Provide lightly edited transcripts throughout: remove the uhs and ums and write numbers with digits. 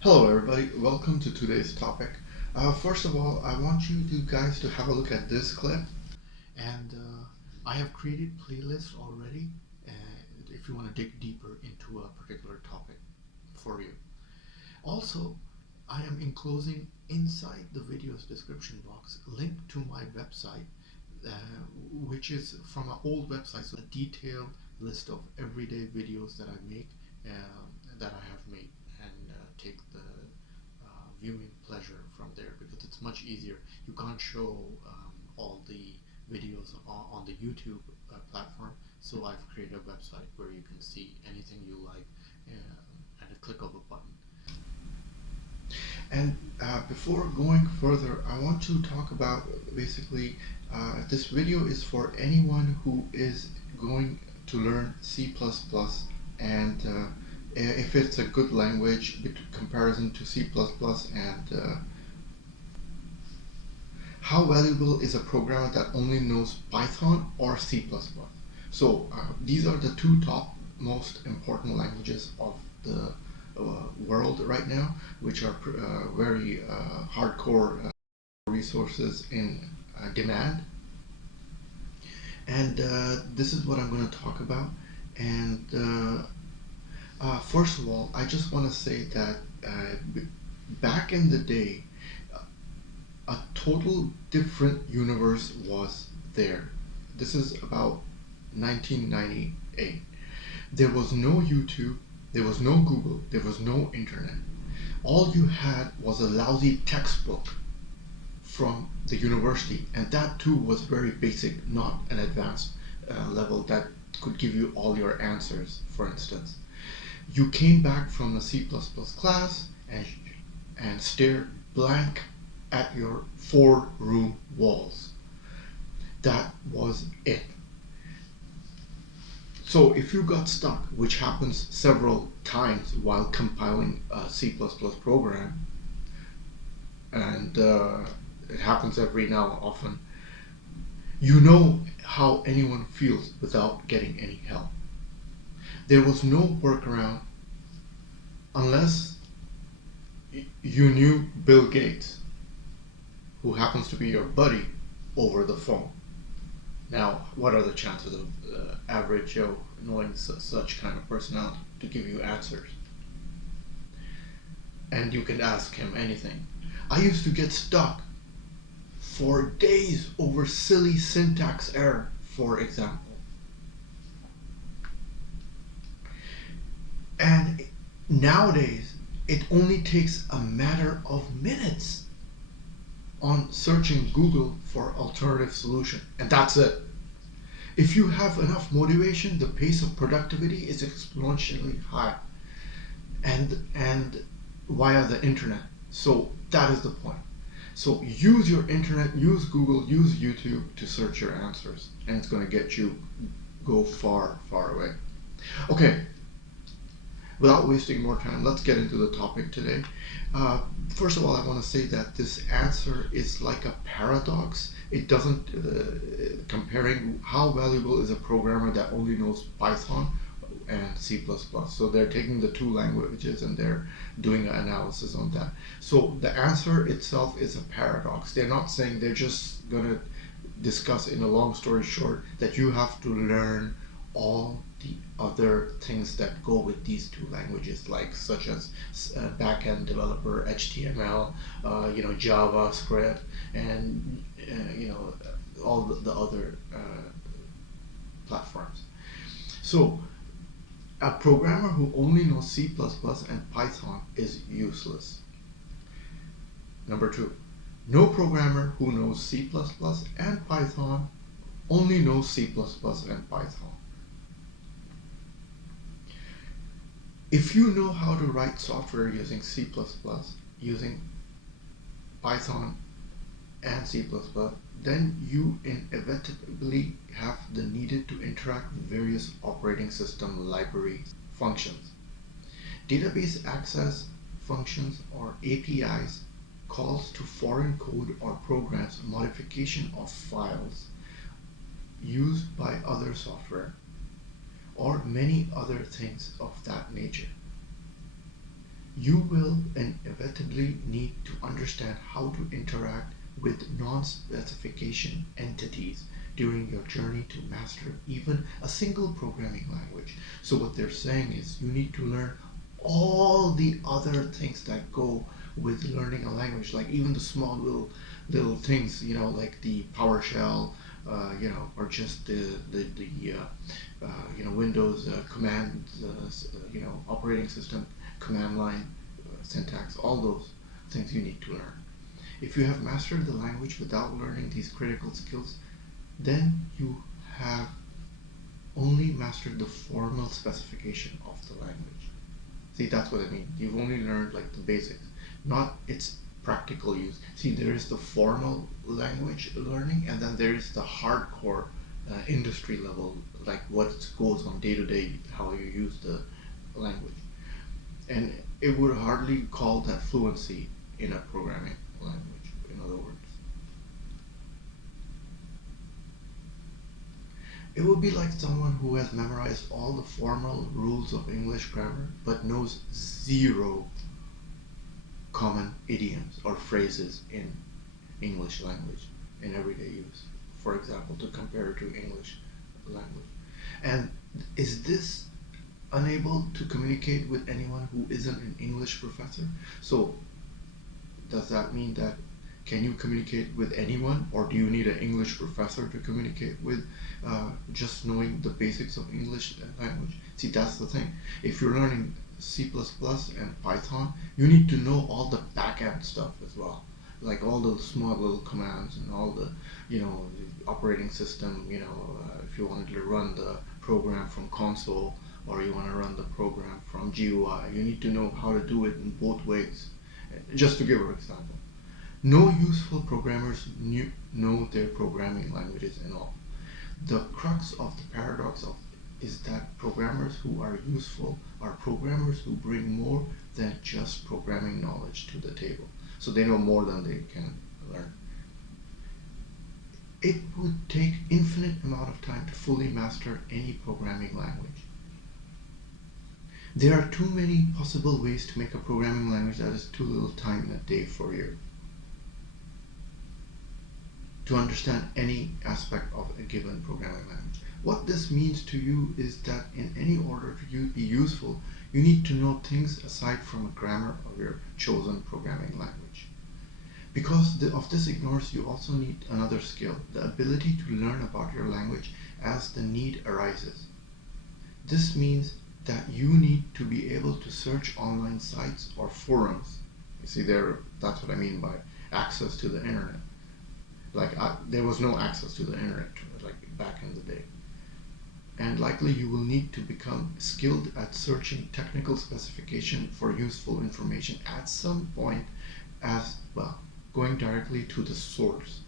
Hello, everybody. Welcome to today's topic. First of all, I want you guys to have a look at this clip, and I have created playlists already. If you want to dig deeper into a particular topic for you. Also, I am enclosing inside the video's description box link to my website, uh, which is from an old website, so a detailed list of everyday videos that I make, that I have made, and take the viewing pleasure from there because it's much easier. You can't show all the videos on the YouTube platform, so I've created a website where you can see anything you like at a click of a button. And before going further, I want to talk about basically this video is for anyone who is going to learn C++ and if it's a good language in comparison to C++ and how valuable is a programmer that only knows Python or C++. So these are the two top most important languages of the world right now, which are very hardcore resources in demand. And this is what I'm going to talk about. And first of all, I just want to say that back in the day, a total different universe was there. This is about 1998. There was no YouTube, there was no Google, there was no internet. All you had was a lousy textbook from the university, and that too was very basic, not an advanced level that could give you all your answers, for instance. You came back from a C++ class and stared blank at your 4-room walls. That was it. So if you got stuck, which happens several times while compiling a C++ program, and it happens every now and often, you know how anyone feels without getting any help. There was no workaround unless you knew Bill Gates, who happens to be your buddy, over the phone. Now, what are the chances of average Joe knowing such kind of personality to give you answers? And you can ask him anything. I used to get stuck for days over silly syntax error, for example. And nowadays, it only takes a matter of minutes on searching Google for alternative solution, and that's it. If you have enough motivation, the pace of productivity is exponentially high, and via the internet. So that is the point. So use your internet, use Google, use YouTube to search your answers, and it's going to get you go far, far away. Okay, without wasting more time, let's get into the topic today. First of all, I want to say that this answer is like a paradox. It doesn't, comparing how valuable is a programmer that only knows Python and C++. So they're taking the two languages and they're doing an analysis on that. So the answer itself is a paradox. They're not saying, they're just going to discuss in a long story short that you have to learn all the other things that go with these two languages, like such as backend developer, HTML, JavaScript, and all the other platforms. So a programmer who only knows C++ and Python is useless. Number two, no programmer who knows C++ and Python only knows C++ and Python. If you know how to write software using C++, using Python and C++, then you inevitably have the needed to interact with various operating system libraries, functions, database access functions or APIs, calls to foreign code or programs, modification of files used by other software, or many other things of that nature. You will inevitably need to understand how to interact with non-specification entities during your journey to master even a single programming language. So what they're saying is you need to learn all the other things that go with learning a language, like even the small little things, like the PowerShell, or just Windows command, operating system command line syntax, all those things you need to learn. If you have mastered the language without learning these critical skills, then you have only mastered the formal specification of the language. See, that's what I mean. You've only learned like the basics, not its practical use. See, there is the formal language learning, and then there is the hardcore industry level, like what goes on day to day, how you use the language. And it would hardly call that fluency in a programming language, in other words. It would be like someone who has memorized all the formal rules of English grammar but knows zero common idioms or phrases in English language in everyday use, for example, to compare to English language. And is this unable to communicate with anyone who isn't an English professor? So does that mean that can you communicate with anyone, or do you need an English professor to communicate with, just knowing the basics of English language? See, that's the thing. If you're learning C++ and Python, you need to know all the back-end stuff as well, like all the small little commands and all the, the operating system, if you wanted to run the program from console or you want to run the program from GUI, you need to know how to do it in both ways. Just to give an example. No useful programmers know their programming languages and all. The crux of the paradox is that programmers who are useful are programmers who bring more than just programming knowledge to the table. So they know more than they can learn. It would take infinite amount of time to fully master any programming language. There are too many possible ways to make a programming language that is too little time in a day for you to understand any aspect of a given programming language. What this means to you is that in any order to be useful, you need to know things aside from a grammar of your chosen programming language. Because of this ignores, you also need another skill, the ability to learn about your language as the need arises. This means that you need to be able to search online sites or forums. You see that's what I mean by access to the internet. Like there was no access to the internet like back in the day. And likely you will need to become skilled at searching technical specification for useful information at some point, as well, going directly to the source.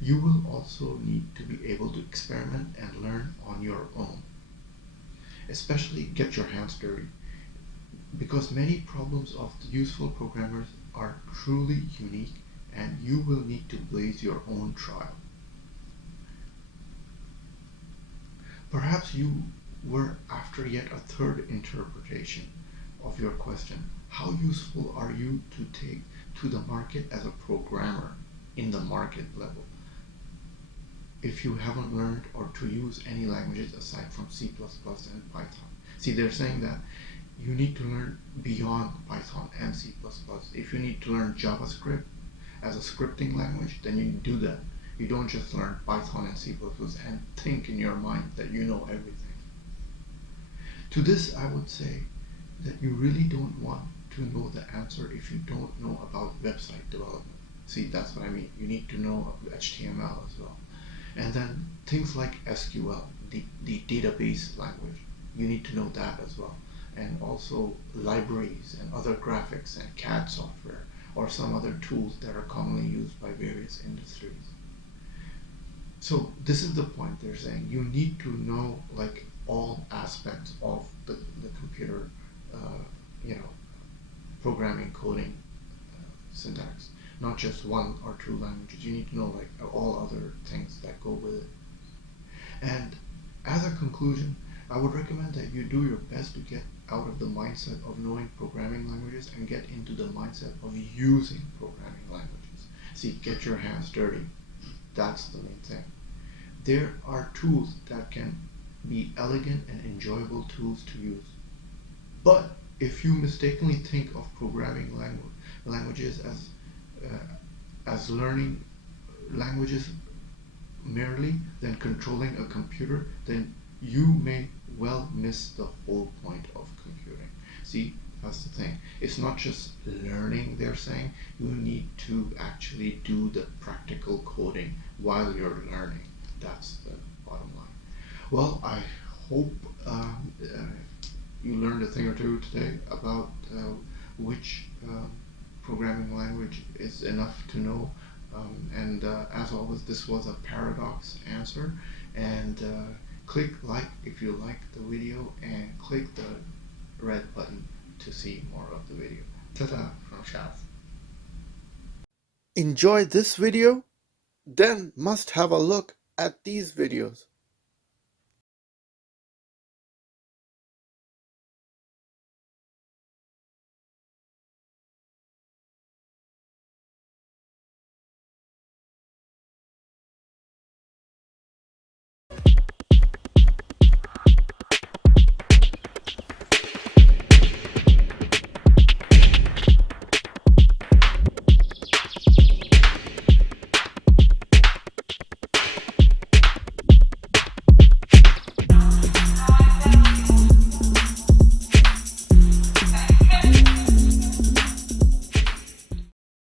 You will also need to be able to experiment and learn on your own. Especially get your hands dirty, because many problems of the useful programmers are truly unique and you will need to blaze your own trail. Perhaps you were after yet a third interpretation of your question. How useful are you to take to the market as a programmer in the market level, if you haven't learned or to use any languages aside from C++ and Python? See, they're saying that you need to learn beyond Python and C++. If you need to learn JavaScript as a scripting language, then you do that. You don't just learn Python and C++ and think in your mind that you know everything. To this, I would say that you really don't want to know the answer if you don't know about website development. See, that's what I mean. You need to know HTML as well. And then things like SQL, the database language, you need to know that as well. And also libraries and other graphics and CAD software or some other tools that are commonly used by various industries. So this is the point they're saying. You need to know like all aspects of the computer, programming, coding, syntax, not just one or two languages. You need to know like all other things that go with it. And as a conclusion, I would recommend that you do your best to get out of the mindset of knowing programming languages languages and get into the mindset of using programming languages. See, get your hands dirty. That's the main thing. There are tools that can be elegant and enjoyable tools to use. But if you mistakenly think of programming languages as learning languages merely, then controlling a computer, then you may well miss the whole point of computing. See, that's the thing. It's not just learning, they're saying. You need to actually do the practical coding while you're learning. That's the bottom line. Well, I hope you learned a thing or two today about which programming language is enough to know. And as always, this was a paradox answer. And click like if you liked the video, and click the red button to see more of the video. Ta-ta from Shaz. Enjoy this video? Then must have a look at these videos.